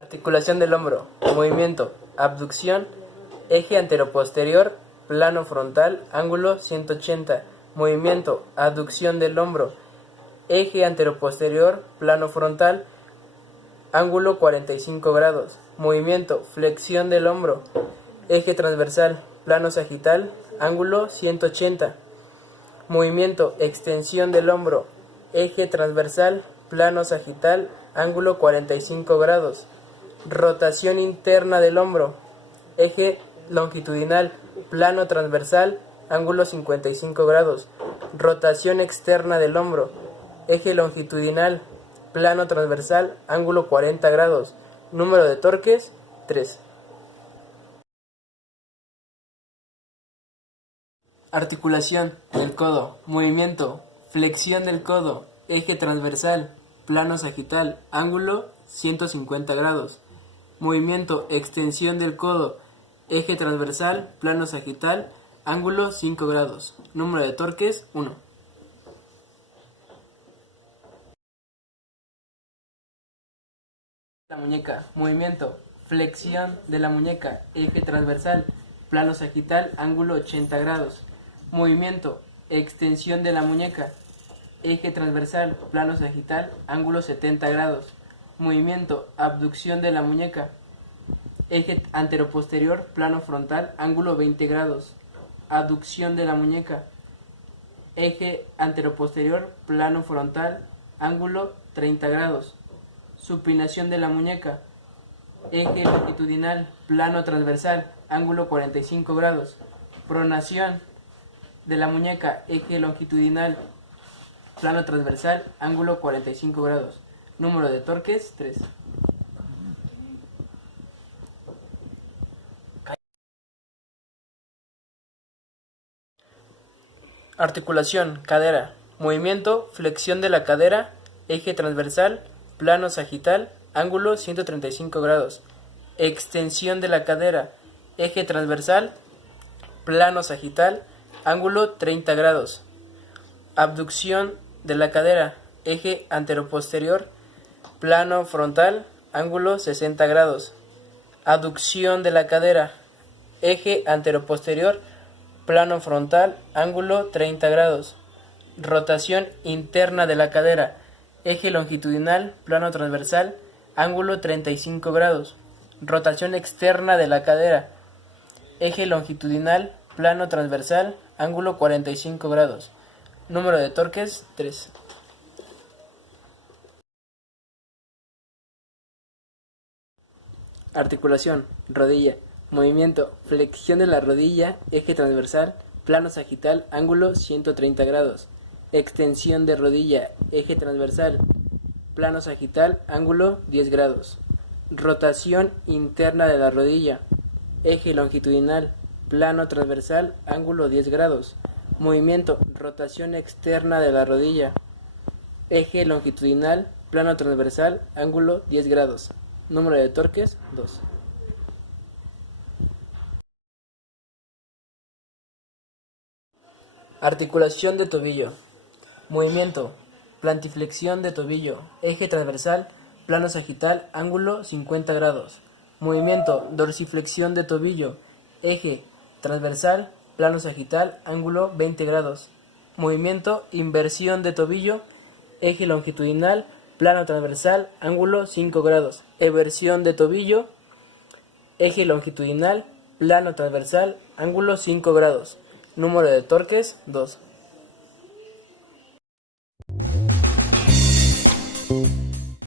Articulación del hombro, movimiento, abducción, eje anteroposterior, plano frontal, ángulo 180, movimiento, aducción del hombro, eje anteroposterior, plano frontal, ángulo 45 grados, movimiento, flexión del hombro, eje transversal, plano sagital, ángulo 180, movimiento, extensión del hombro, eje transversal, plano sagital, ángulo 45 grados, rotación interna del hombro, eje longitudinal, plano transversal, ángulo 55 grados, rotación externa del hombro, eje longitudinal, plano transversal, ángulo 40 grados, número de torques, 3. Articulación del codo, movimiento, flexión del codo, eje transversal, plano sagital, ángulo 150 grados, movimiento, extensión del codo, eje transversal, plano sagital, ángulo 5 grados, número de torques, 1. La muñeca, movimiento, flexión de la muñeca, eje transversal, plano sagital, ángulo 80 grados, movimiento, extensión de la muñeca, eje transversal, plano sagital, ángulo 70 grados, movimiento, abducción de la muñeca, eje anteroposterior, plano frontal, ángulo 20 grados, aducción de la muñeca, eje anteroposterior, plano frontal, ángulo 30 grados, supinación de la muñeca, eje longitudinal, plano transversal, ángulo 45 grados, pronación de la muñeca, eje longitudinal, plano transversal, ángulo 45 grados, número de torques, 3. Articulación, cadera, movimiento, flexión de la cadera, eje transversal, plano sagital, ángulo 135 grados, extensión de la cadera, eje transversal, plano sagital, ángulo 30 grados, abducción de la cadera, eje anteroposterior, plano frontal, ángulo 60 grados, aducción de la cadera, eje anteroposterior, plano frontal, ángulo 30 grados, rotación interna de la cadera, eje longitudinal, plano transversal, ángulo 35 grados, rotación externa de la cadera, eje longitudinal, plano transversal, ángulo 45 grados, número de torques, 3. Articulación, rodilla, movimiento, flexión de la rodilla, eje transversal, plano sagital, ángulo 130 grados, extensión de rodilla, eje transversal, plano sagital, ángulo 10 grados, rotación interna de la rodilla, eje longitudinal, plano transversal, ángulo 10 grados, movimiento, rotación externa de la rodilla, eje longitudinal, plano transversal, ángulo 10 grados, número de torques, 2. Articulación de tobillo, movimiento, plantiflexión de tobillo, eje transversal, plano sagital, ángulo 50 grados, movimiento, dorsiflexión de tobillo, eje transversal, plano sagital, ángulo 20 grados, movimiento, inversión de tobillo, eje longitudinal, plano transversal, ángulo 5 grados, eversión de tobillo, eje longitudinal, plano transversal, ángulo 5 grados, número de torques, 2.